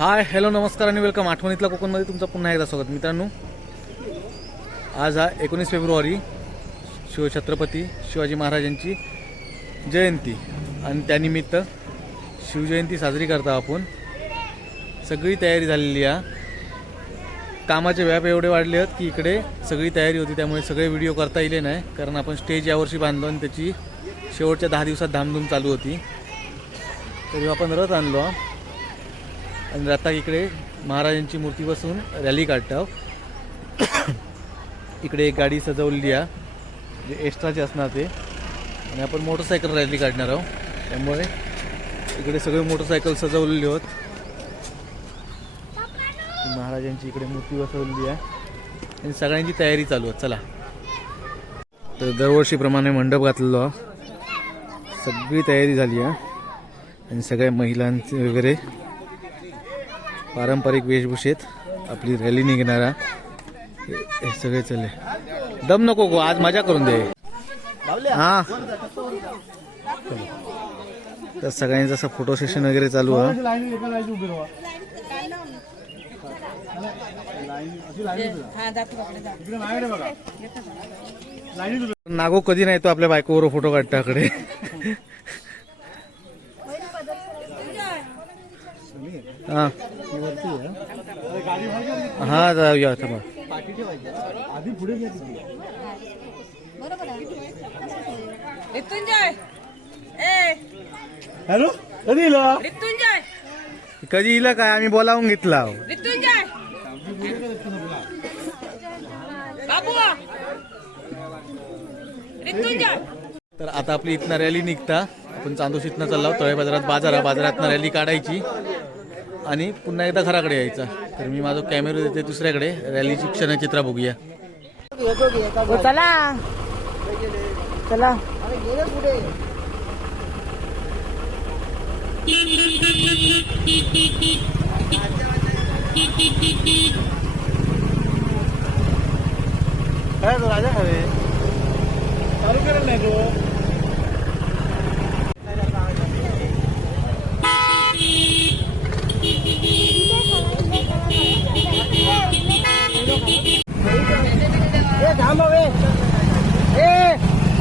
Hi hello नमस्कार आणि welcome आठवणीतला कोकणमध्ये तुमचं पुन्हा एकदा स्वागत मित्रांनो. आज हा 19 फेब्रुवारी शिवछत्रपती शिवाजी महाराजांची जयंती आणि त्यानिमित्त शिवजयंती साजरी करता आपण. सगळी तयारी झालेली आहे. कामाचे व्याप एवढे वाढले आहेत की इकडे सगळी तयारी होती, त्यामुळे सगळे व्हिडिओ करता येईल नाही, कारण आपण स्टेज यावर्षी बांधलो आणि त्याची शेवटच्या 10 दिवसात धामधूम चालू होती. तरी आपण रथ आणलो आणि रथा इकडे महाराजांची मूर्ती बसून रॅली काढतो. इकडे एक गाडी सजवलेली आहे जे एक्स्ट्राचे असणार ते, आणि आपण मोटरसायकल रॅली काढणार आहोत, त्यामुळे इकडे सगळे मोटरसायकल सजवलेली आहेत. महाराजांची इकडे मूर्ती बसवलेली आहे आणि सगळ्यांची तयारी चालू आहे. चला तर दरवर्षीप्रमाणे मंडप घातलेलो आहे, सगळी तयारी झाली आहे आणि सगळ्या महिलांचे वगैरे पारंपरिक वेशभूषेत आपली रॅली निघणारा हे सगळे चालले. दम नको गो, आज मजा करून दे. हा तर सगळ्यांचं असं फोटो सेशन वगैरे चालू आहे. नागो कधी नाही तो आपल्या बायकोवर फोटो काढताकडे. हा हा जाऊया आता मग. हॅलो कधी येला कधी येईल काय, आम्ही बोलावून घेतला. तर आता आपली इथनं रॅली निघता, आपण चांदोशी इथनं चाललो तळे बाजारात, बाजारातनं रॅली काढायची आणि पुन्हा एकदा घराकडे यायचा. तर मी माझा कॅमेरा देते दुसऱ्याकडे, रॅलीची क्षणचित्र बघूया. चला चला काय तो राजा हवे चालू करेल नाही तो. थांब हवे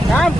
थांब.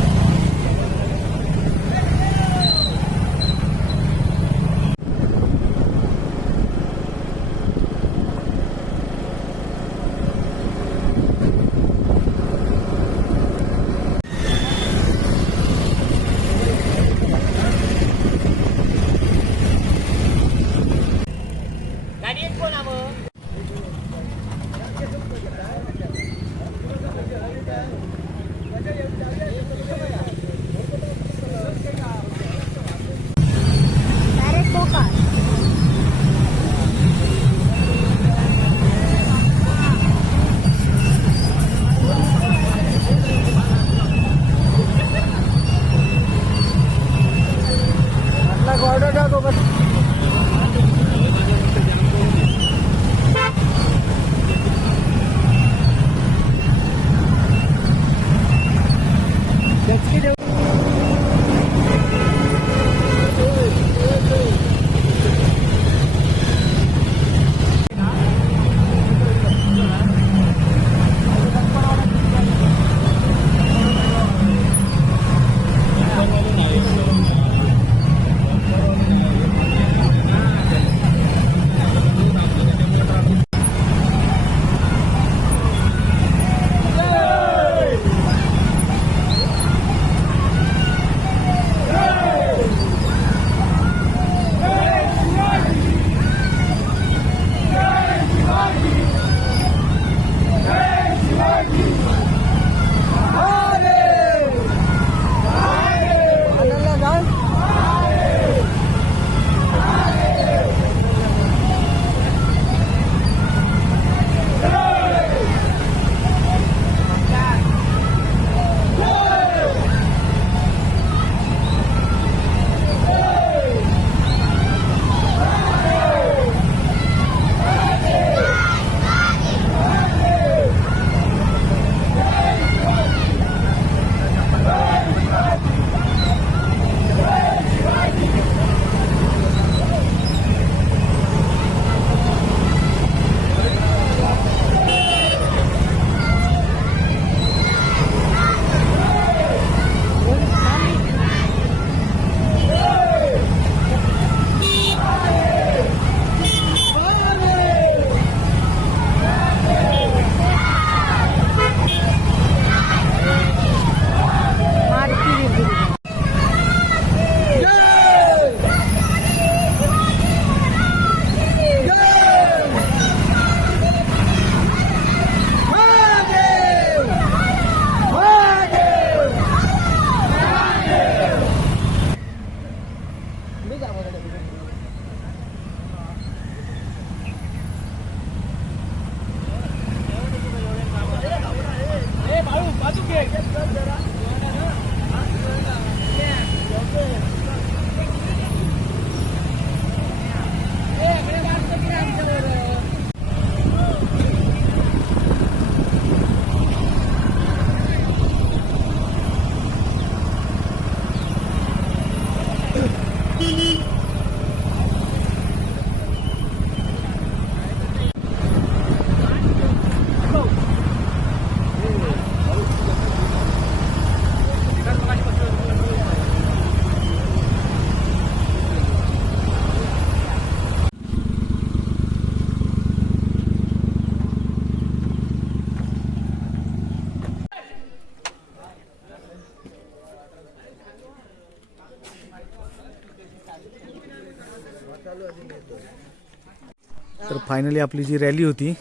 तर फायनली आपली जी रॅली होती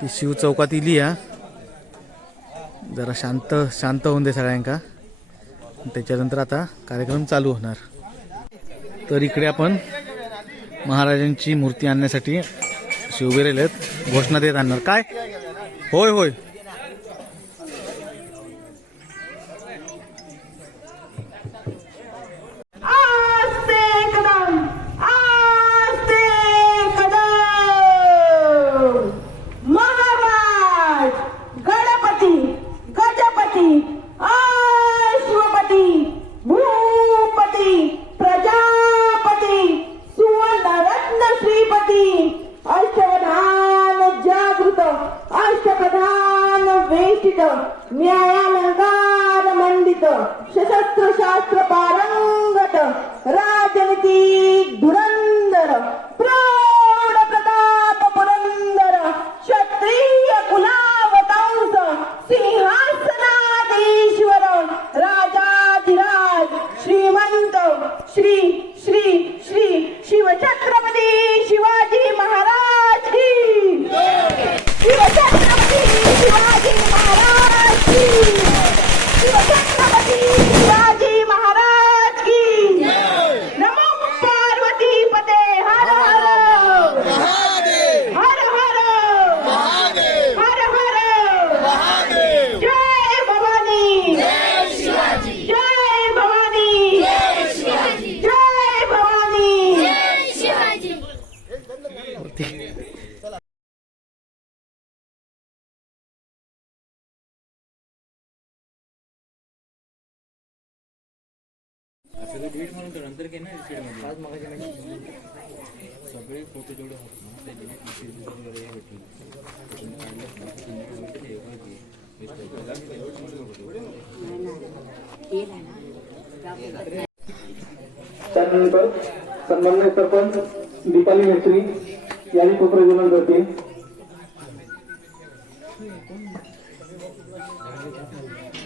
ती शिव चौकात इली या. जरा शांत होऊन दे सगळ्यांका. त्याच्यानंतर आता कार्यक्रम चालू होणार. तर इकडे आपण महाराजांची मूर्ती आणण्यासाठी शिवबे राहिलेत. घोषणा देत आणणार काय. होय होय आस्ते कदम आस्ते कदम. महाराज गणपती गजपती अश्वपती भूपती प्रजापती सुवर्णरत्न श्रीपती अष्टप्रधान जागृत अष्टप्रधान वेष्टित न्यायालंकार मंडित सशस्त्र शास्त्र पारंगत राजनीती धुरंधर प्रौढ प्रताप पुरंदर क्षत्रिय कुलावतांस सिंहासनाधीश्वर राजाधिराज श्रीमंत श्री श्री श्री शिवछत्रपती शिवाजी महाराज की. शिवछत्रपती शिवाजी महाराज की. शिवछत्रपती शिवाजी महाराज की. नमो पार्वती पते हर हर हर हर हर हर. जय भवानी जय भवानी जय भवानी. त्यानंतर सन्माननीय सरपंच दीपाली मेस्त्री यांनी पुत्रजनन करतील.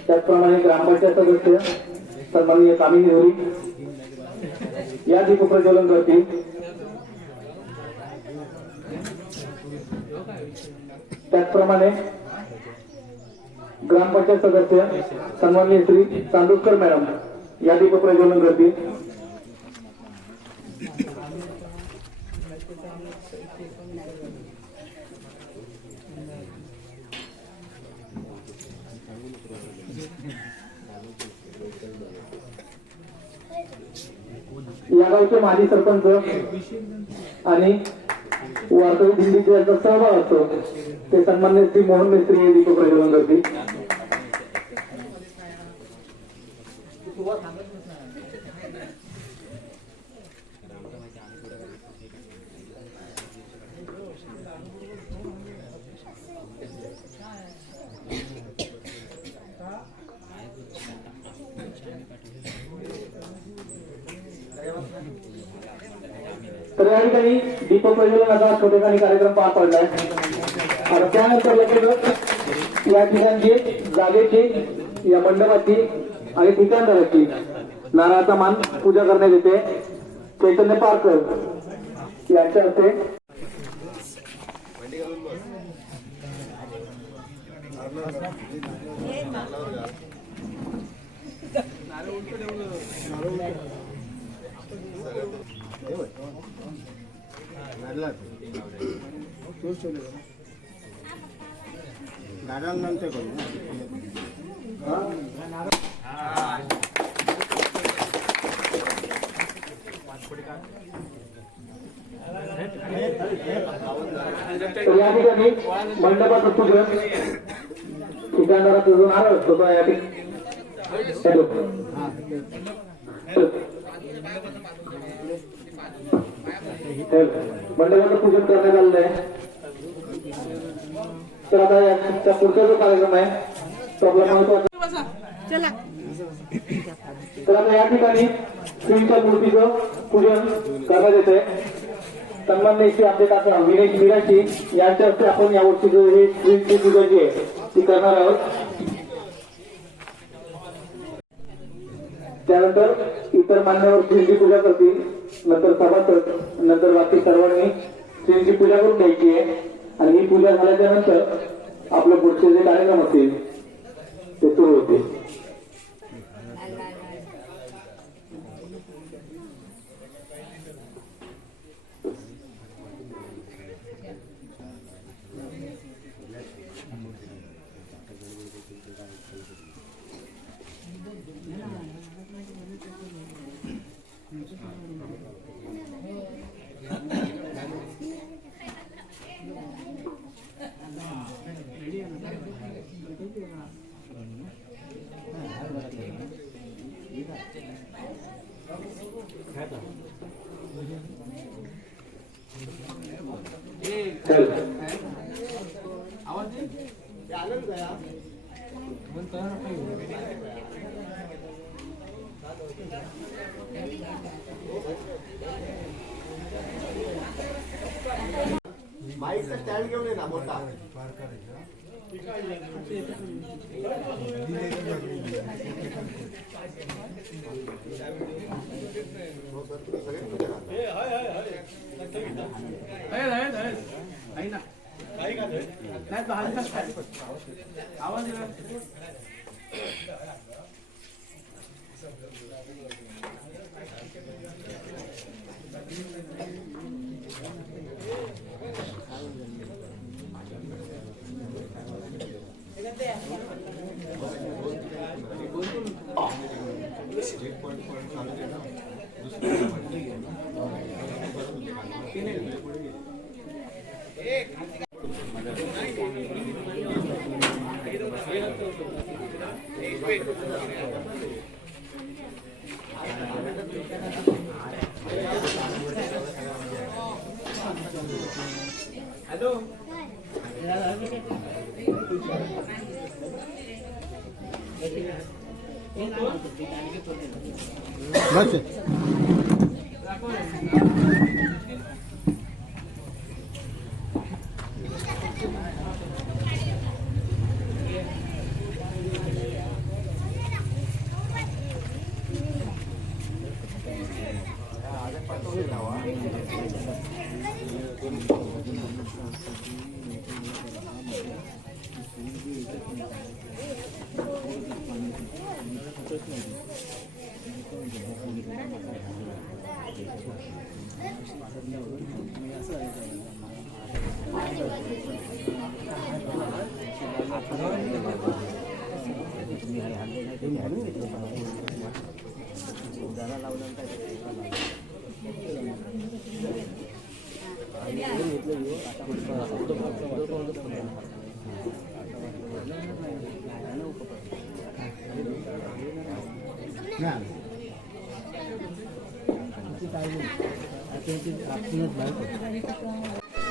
त्याचप्रमाणे ग्रामपंचायत सदस्य सन्माननीय कामिनी होरी या दीपप्रज्वलन करतील. त्याचप्रमाणे ग्रामपंचायत सदस्य सन्माननीय श्री चांदूरकर मॅडम या दीपप्रज्वलन करतील. या गावचे माजी सरपंच आणि वारकरी दिंडीचा ज्यांचा सहभाग असतो ते सन्माननीय श्री मोहन मेस्त्री हे दीपप्रज्वलन करतील. तर या ठिकाणी दीपप्रज्वलनाचा छोटेखानी कार्यक्रम पार पडलाय. आणि त्यानंतर लगेच या ठिकाणची जागेची या मंडपाची आणि ठिकाणदाराची नारळाचा मान पूजा करण्यात येते. चैतन्य पारकर यांच्या हस्ते नंतर करू. तर या ठिकाणी मंडपाचं पूजन ठिकाणदाराचा जो नारळ असतो तो या ठिकाणी मंडपाचं पूजन करण्यात आलेलं आहे. तर आता याचा पुढचा जो कार्यक्रम आहे तो आपला महत्वाचा. तर आता या ठिकाणी श्रींच्या मूर्तीचं पूजन करण्यात येते. सन्माननीय श्री आपले काका विनेश मिराशी यांच्या हस्ते आपण यावर्षी जो हे श्रींची पूजा जी आहे ती करणार आहोत. त्यानंतर इतर मान्यवर श्रींची पूजा करतील. नंतर सभासद, नंतर बाकी सर्वांनी श्रींची पूजा करून द्यायची आहे आणि ही पूजा झाल्याच्या नंतर आपलं पुढचे जे कार्यक्रम असतील ते सुरू होते. माईकचा स्टँड घेऊन ये ना मोठा.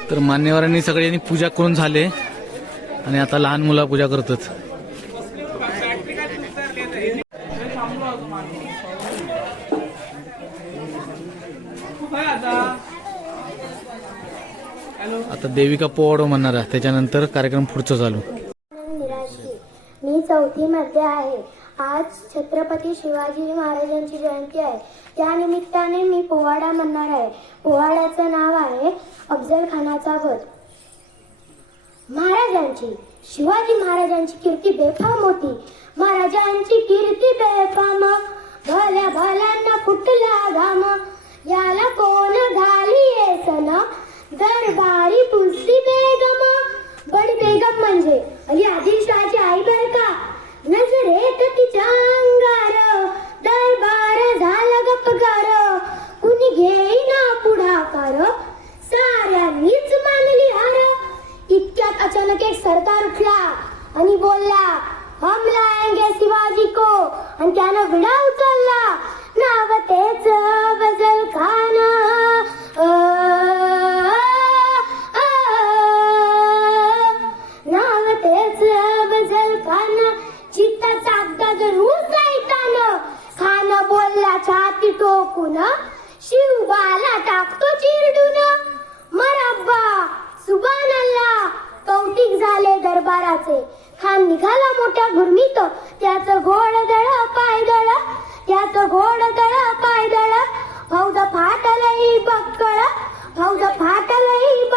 तर मान्यवरांनी सगळ्यांनी पूजा करून झाले आणि आता लहान मुलं पूजा करतात. आता देविका पोवाडो म्हणणार आहे, त्याच्यानंतर कार्यक्रम पुढचं चालू. मी 4थी मध्ये आहे. आज छत्रपती शिवाजी महाराजांची जयंती आहे. त्या निमित्ताने मी पोवाडा म्हणणार आहे. पोवाड्याचं नाव आहे अफजल खानाचा वध. शिवाजी महाराजांची कीर्ती बेफाम होती. महाराजांची कीर्ती बेफाम, भल्या भल्यांना फुटला घाम. याला कोण घाली सन, दरबारी पुसती बेगम. बडी बेगम म्हणजे अली आदिलशाहची आई बर का. नजरेत तिच्या अंगार दरबार झाला गपगार. कुणी घेईना पुढाकार, साऱ्यांनीच मानली हार. इतक्यात अचानक एक सरदार उठला आणि बोलला, हम लाएंगे शिवाजी को. आणि त्यानं विडा उचलला. नाव तेच अफजल खान. नाव तेच अफजल खान. चित्ताचा अगदा जरूर सैतान. खान बोलला छाती टोकून, शिवबाला टाकतो चिरडून. मरब्बा सुभान अल्लाह. कौतिक झाले दरबाराचे. खान निघाला मोठ्या घुर्मीत. त्याचं घोडदळ पायदळ, त्याचं घोडदळ पायदळ. फौज फाटलही बक्कळ, फौज फाटलही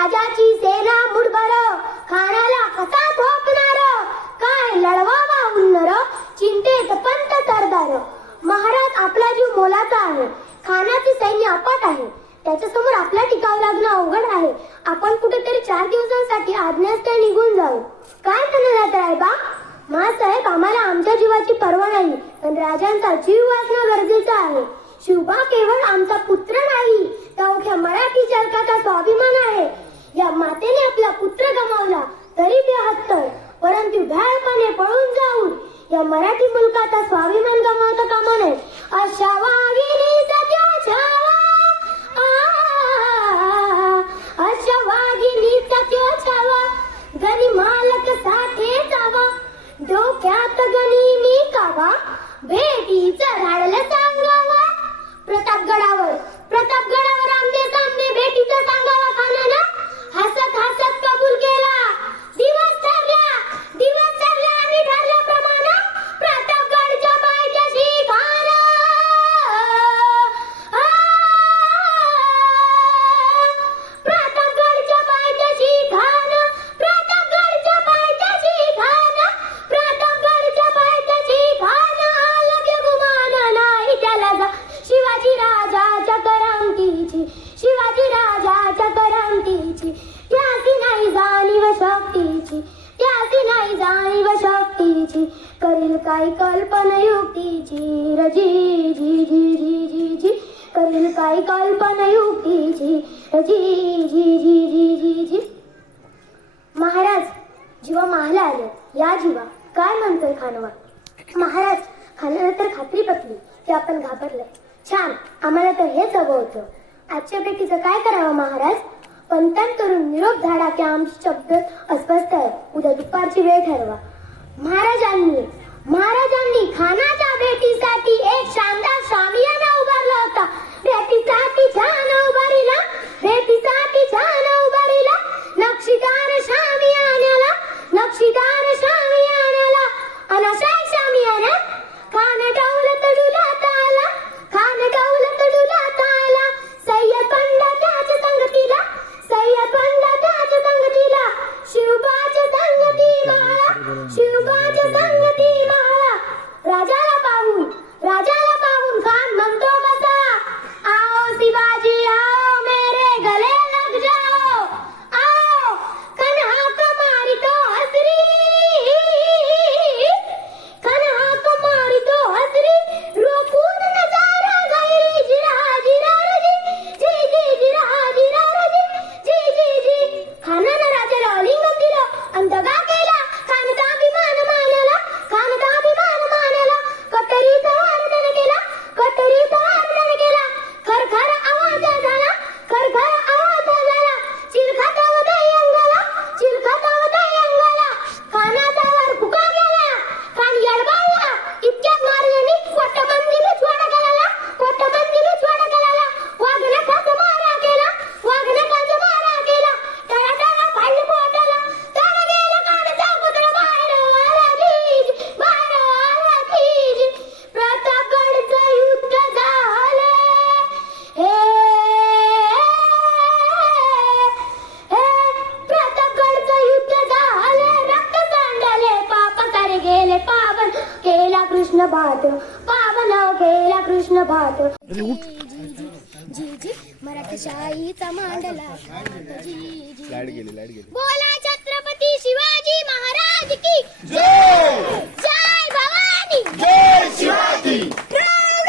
राजाची सेना मुठभर खानाला कसा ठोकणार काय लढवावा उन्नर चिंतेत पंत सरदार महाराज आपला जीव मोलाचा आहे खानाचे सैन्य अपाट आहे त्याच्यासमोर आपल्या टिकावं लागणं अवघड आहे आपण कुठेतरी 4 दिवसांसाठी आज्ञास्थळ निघून जाऊ काय म्हणणार रायबा मासाहेब आम्हाला आमच्या जीवाची पर्वा नाही पण राजांचा जीव वाचणं गरजेचं आहे शिवबा केवळ आमचा पुत्र नाही तर अवघ्या मराठी जलकाचा स्वाभिमान आहे या मातेने आपला पुत्र गमावला तरी बेहत्तर परंतु भ्याळपणे पळून जाऊन या मराठी मुलकाचा स्वाभिमान गमावता कामा नये अशा वाघिणीचा त्या छावा अशा वाघिणीचा त्यो छावा गणी मालक साठे जावा डोक्यात गणी मी कावा भेटीचं राडलं सांगावा प्रतापगडावर आमने सामने भेटीचं सांगावा खानानं हसत हसत कबूल केला दिवस ठरल्या आणि ठरल्याप्रमाणे प्रतापगडच्या पायथ्याशी खाना प्रतापगडच्या पायथ्याशी खाना प्रतापगडच्या पायथ्याशी खाना प्रतापगडच्या पायथ्याशी खाना लगे गुमान नाही त्याला जा शिवाजी राजाच्या करांतीची शिवाजी राजाच्या करांतीची त्याची नाही जाणीव शक्तीची त्याची नाही जाणीव शक्तीची करील काही कल्पना युक्तीची रजी जी जी जी जी जी करील काही कल्पना युक्तीची जी जी जी जी जी जी महाराज जीवा माहला आले या जीवा काय म्हणतोय खानवा महाराज खानाला तर खात्री पटली की आपण घाबरले छान आम्हाला तर हेच हवं होतं आजच्या भेटीचं काय करावं महाराज पंतान करून निरोप धाडा की आमची शब्द अस्वस्थ आहे उद्या दुपारची वेळ ठरवा महाराजांनी खानाच्या भेटीसाठी एक शानदार शामियाना उभारला होता भेटीसाठी छान उभारीला नक्षीदार शामियानाला अनाशाय शामियाना खान डौलत डुलाता आला सय्यद पंडा त्याच्या संगतीला शिवबाच्या संगती माळा राजाला पाहून खान म्हणतो बसा आओ शिवाजी आओ मेरे गले लग जाओ आओ कन्हा कमारी तो हसरी रोकून नजारा गैरी जिरा रजी जी खानानं राजाला आलिंगन दिलं आणि दगा केला खानचा अभिमान मानला कटरीचा वर्णन केला खरखर आवाज झाला चिलखतावत अंगाला खानाचा वर फुका गेला खान येडबाळला इतक्यात महाराजांनी कोटबंदीला छोडा केला वाघनखाचा मारा केला तळातळा फाडली पोटाला तळ गेला खानाचा पुत्र बाहेर आला कीज प्रतापगडचं युद्ध झालं प्रतापगडचं युद्ध झालं रक्त सांडले पाप सारे गेले पावन केला कृष्ण भात जी जी मराठी शाहीचा मांडला जी जी बोला छत्रपती शिवाजी महाराज की जय भवानी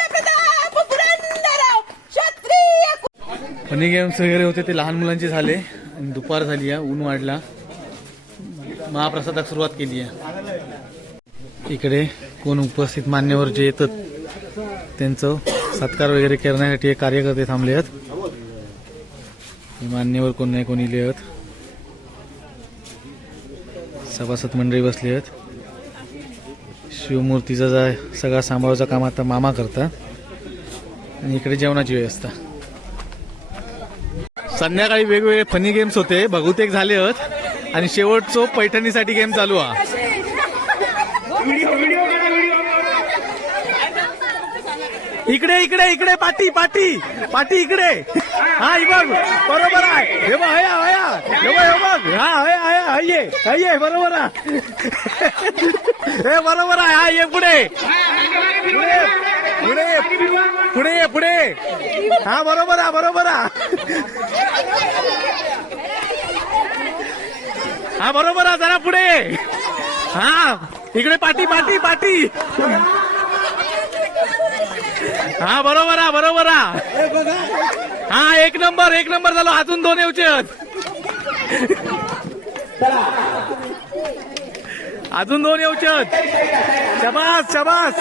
प्रताप पुरंदर क्षत्रिय फनी गेम्स वगैरे होते ते लहान मुलांचे झाले आणि दुपार झाली आहे ऊन वाढला महाप्रसादाक सुरुवात केली आहे इकडे कोण उपस्थित मान्यवर जे येतात त्यांचं सत्कार वगैरे करण्यासाठी हे कार्यकर्ते थांबले आहेत मान्यवर कोण नाही कोणी लिहत सभासद मंडळी बसली आहेत शिवमूर्तीचा सगळा सांभाळायचं काम आता मामा करतात आणि इकडे जेवणाची व्यवस्था संध्याकाळी वेगवेगळे फनी गेम्स होते बहुतेक झाले आहेत आणि शेवटचो पैठणीसाठी गेम चालू आहे इकडे पाटी इकडे हा बघ बरोबर आहे हे बघ हया हा ये बरोबर आहे. हे बरोबर आहे. हा ये पुढे पुढे पुढे ये पुढे. हा बरोबर आहे बरोबर आहे. हा बरोबर आहे. जरा पुढे ये. हा इकडे पाठी पाठी पाठी. हा बरोबर आहे बरोबर आहे. हा एक नंबर झालो. अजून 2 येऊचे अजून 2 येऊचे. शबास शबास.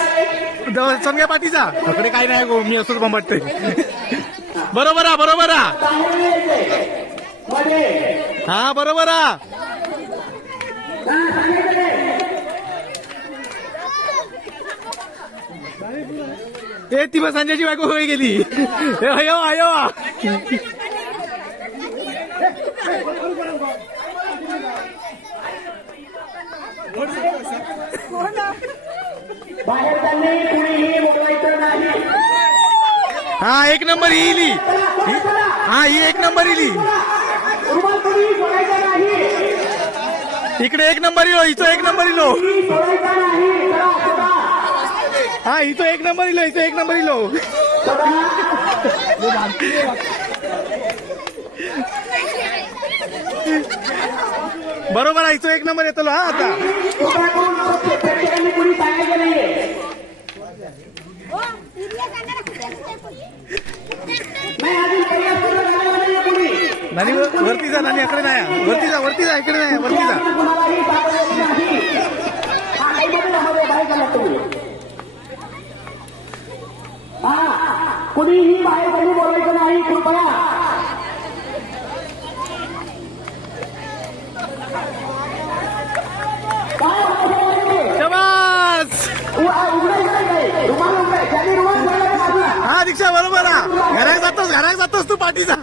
समजा पाठीचा अकडे काही नाही गो. मी असंच बंबटते. बरोबर आहे बरोबर आहे. हा बरोबर आहे. ते ती संजयची बायको होई गेली. अयो अयो. बाहेर त्यांनी कुणीही बोलायचं नाही. हा 1 नंबर येईली. हा ही 1 नंबर येईली. रुमाल कुणीही बोलायचं नाही. इकडे 1 नंबर इलो. इथं 1 नंबर इलो. बोलायचं नाही. हा इथं 1 नंबर इलो. इथं 1 नंबर इलो. बरोबर आहे. इथं 1 नंबर येतो. हा आता प्रेक्षकांनी कुणी सांगायचं नाहीये. नाही अजून पहिल्या पूर्ण झालेलं नाहीये कुणी. नानी वरती जा. नानी इकडे नाही. वरती जा इकडे नाही. वरती जा. कुणालाही सांगायचं नाही. हा काहीतरी राहू बाहेर झाला तुम्ही. हा कुणीही बाहेर कोणी बोलायचं नाही कृपया. शबास. हा दीक्षा बरोबर आहे. घरात जातोस तू पाठीचा.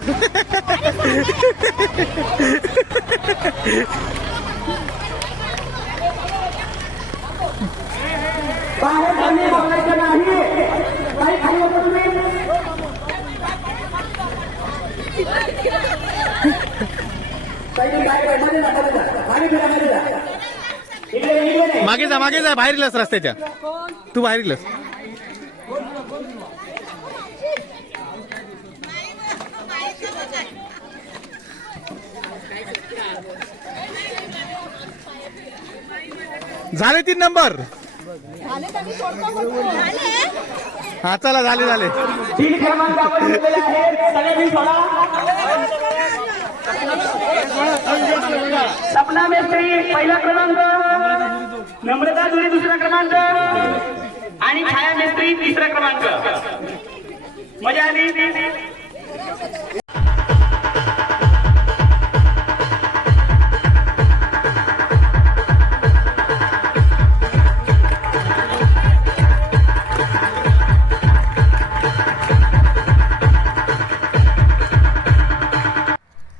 बाहेर खाली बोलायचं नाही. काही खाली होतं तुम्ही. मागे जा बाहेर इलस रस्त्याच्या. तू बाहेर इलस. झाले 3 नंबर. हा चला झाले. 3 क्रमांकावर घेतलेले आहेत. सगळ्यांनी सोडा. सपना मेस्त्री पहिला क्रमांक, नम्रता जुरी 2रा क्रमांक आणि छाया मेस्त्री 3रा क्रमांक. मजा आली.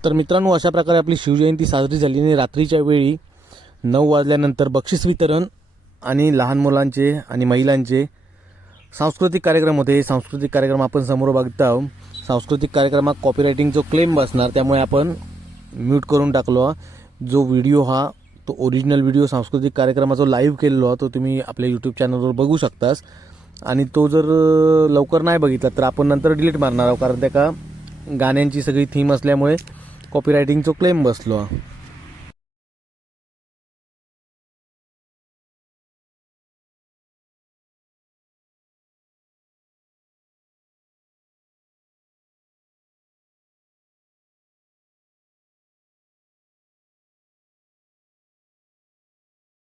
तर मित्रांनो अशा प्रकारे आपली शिवजयंती साजरी झाली आणि रात्रीच्या वेळी 9 वाजल्यानंतर बक्षीस वितरण आणि लहान मुलांचे आणि महिलांचे सांस्कृतिक कार्यक्रम होते. सांस्कृतिक कार्यक्रम आपण समोर बघत आहोत. सांस्कृतिक कार्यक्रमात कॉपीरायटिंगचा क्लेम बसणार, त्यामुळे आपण म्यूट करून टाकलो. जो व्हिडिओ हा तो ओरिजिनल व्हिडिओ सांस्कृतिक कार्यक्रमाचा लाईव्ह केलेला तो तुम्ही आपल्या यूट्यूब चॅनलवर बघू शकतास. आणि तो जर लवकर नाही बघितला तर आपण नंतर डिलीट मारणार आहोत, कारण त्या का गाण्यांची सगळी थीम असल्यामुळे कॉपीरायटिंगचा क्लेम बसलो.